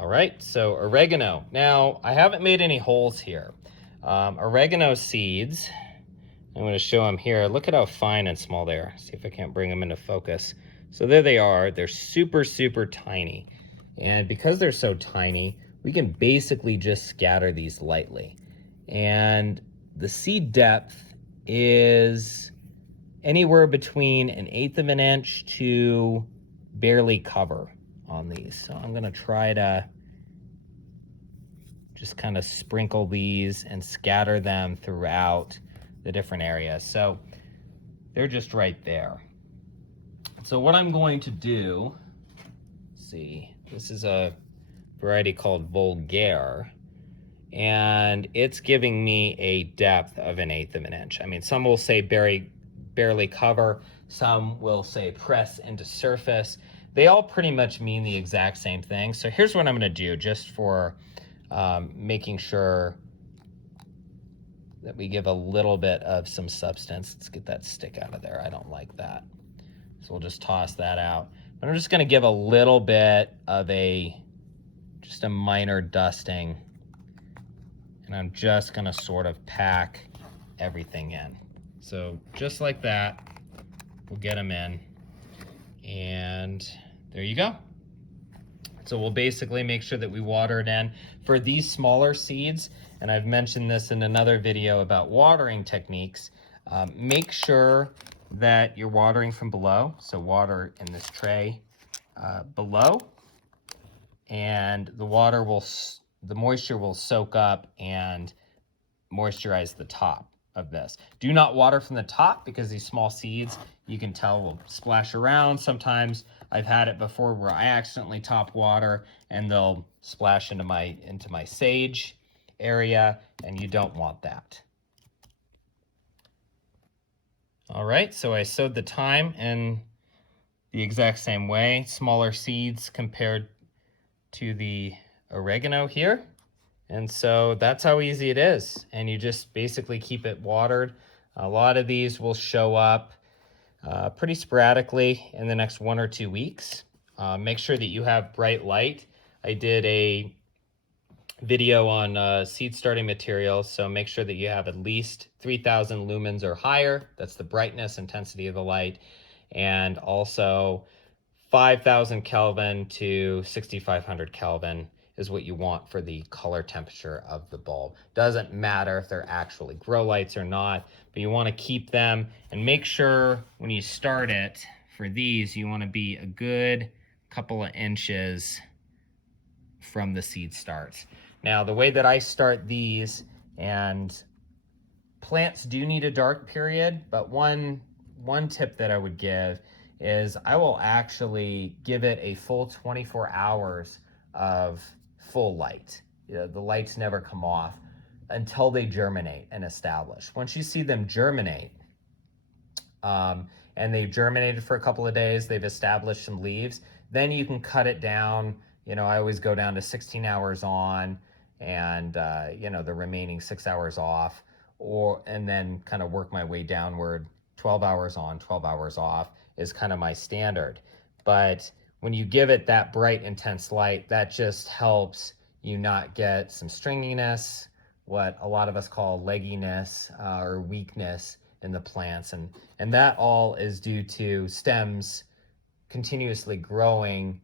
All right, so oregano. Now, I haven't made any holes here. Oregano seeds, I'm going to show them here. Look at how fine and small they are. See if I can't bring them into focus. So there they are. They're super, super tiny. And because they're so tiny, we can basically just scatter these lightly. And the seed depth is anywhere between 1/8 of an inch to barely cover on these. So I'm going to try to just kind of sprinkle these and scatter them throughout the different areas. So they're just right there. So what I'm going to do, see, this is a variety called Vulgare, and it's giving me a depth of 1/8 of an inch. I mean, some will say barely cover, some will say press into surface. They all pretty much mean the exact same thing. So here's what I'm going to do just for making sure that we give a little bit of some substance. Let's get that stick out of there. I don't like that. So we'll just toss that out. But I'm just going to give a little bit of just a minor dusting. And I'm just going to sort of pack everything in. So just like that, we'll get them in. And there you go. So we'll basically make sure that we water it in. For these smaller seeds, and I've mentioned this in another video about watering techniques, make sure that you're watering from below. So water in this tray below, and the moisture will soak up and moisturize the top of this. Do not water from the top because these small seeds, you can tell, will splash around. Sometimes I've had it before where I accidentally top water and they'll splash into my sage area, and you don't want that. All right, so I sowed the thyme in the exact same way, smaller seeds compared to the oregano here. And so that's how easy it is. And you just basically keep it watered. A lot of these will show up pretty sporadically in the next 1 or 2 weeks. Make sure that you have bright light. I did a video on seed starting materials, so make sure that you have at least 3,000 lumens or higher. That's the brightness intensity of the light. And also 5,000 Kelvin to 6,500 Kelvin is what you want for the color temperature of the bulb. Doesn't matter if they're actually grow lights or not, but you want to keep them, and make sure when you start it for these, you want to be a good couple of inches from the seed starts. Now, the way that I start these, and plants do need a dark period, but one tip that I would give is I will actually give it a full 24 hours of full light. The lights never come off until they germinate and establish. Once you see them germinate, and they've germinated for a couple of days, they've established some leaves, then you can cut it down. I always go down to 16 hours on and, the remaining 6 hours off, and then kind of work my way downward. 12 hours on, 12 hours off is kind of my standard. But when you give it that bright, intense light, that just helps you not get some stringiness, what a lot of us call legginess or weakness in the plants. And that all is due to stems continuously growing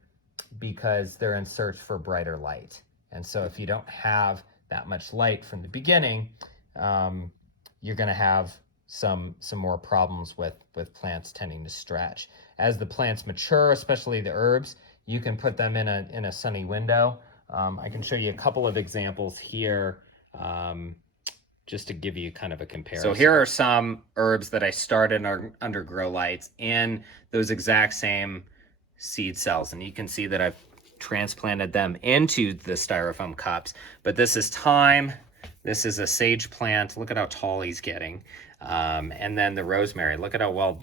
because they're in search for brighter light. And so if you don't have that much light from the beginning, you're going to have some more problems with plants tending to stretch. As the plants mature, especially the herbs, you can put them in a sunny window. I can show you a couple of examples here, just to give you kind of a comparison. So here are some herbs that I started under grow lights in those exact same seed cells, and you can see that I've transplanted them into the styrofoam cups. But this is thyme. This is a sage plant. Look at how tall he's getting. And then the rosemary. Look at how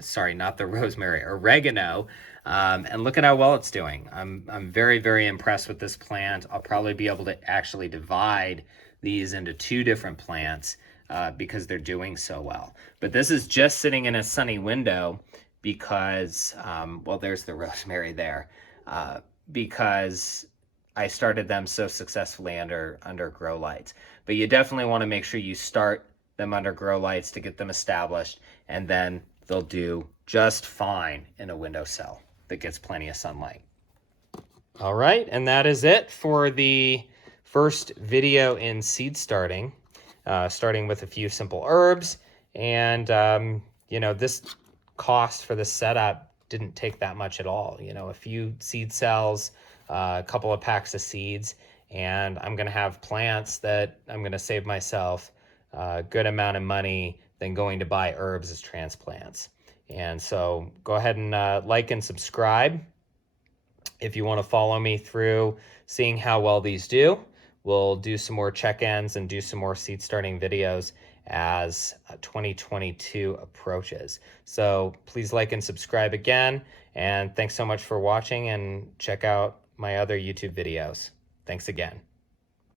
sorry, not the rosemary, oregano. And look at how well it's doing. I'm very, very impressed with this plant. I'll probably be able to actually divide these into 2 different plants because they're doing so well. But this is just sitting in a sunny window because, well, there's the rosemary there, because I started them so successfully under grow lights. But you definitely want to make sure you start them under grow lights to get them established, and then they'll do just fine in a windowsill that gets plenty of sunlight. All right, and that is it for the first video in seed starting, starting with a few simple herbs. And, you know, this cost for the setup didn't take that much at all. You know, a few seed cells, a couple of packs of seeds, and I'm going to have plants that I'm going to save myself a good amount of money than going to buy herbs as transplants. And so go ahead and like and subscribe if you want to follow me through seeing how well these do. We'll do some more check-ins and do some more seed starting videos as 2022 approaches. So please like and subscribe again. And thanks so much for watching, and check out my other YouTube videos. Thanks again.